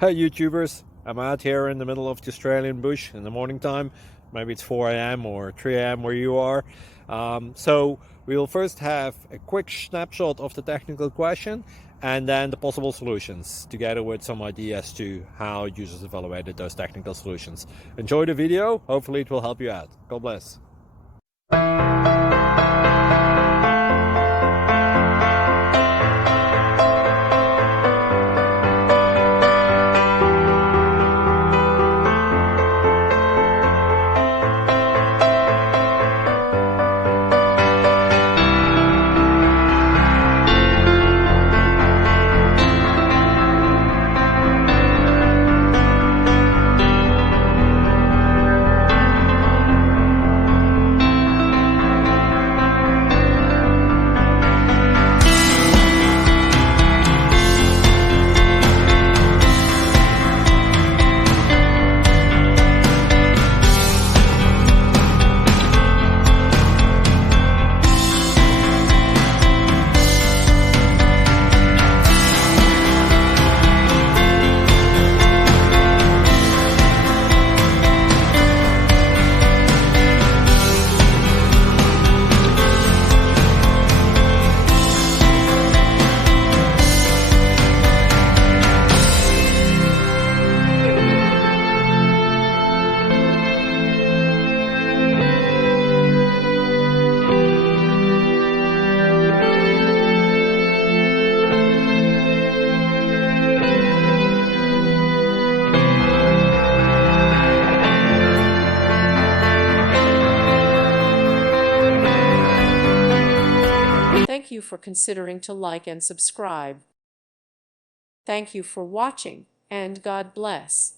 Hey YouTubers, I'm out here in the middle of the Australian bush in the morning time. Maybe it's 4 a.m. or 3 a.m. where you are. So we'll first have a quick snapshot of the technical question and then the possible solutions, together with some ideas to how users evaluated those technical solutions. Enjoy the video, hopefully it will help you out. God bless. Thank you for considering to like and subscribe. Thank you for watching, and God bless.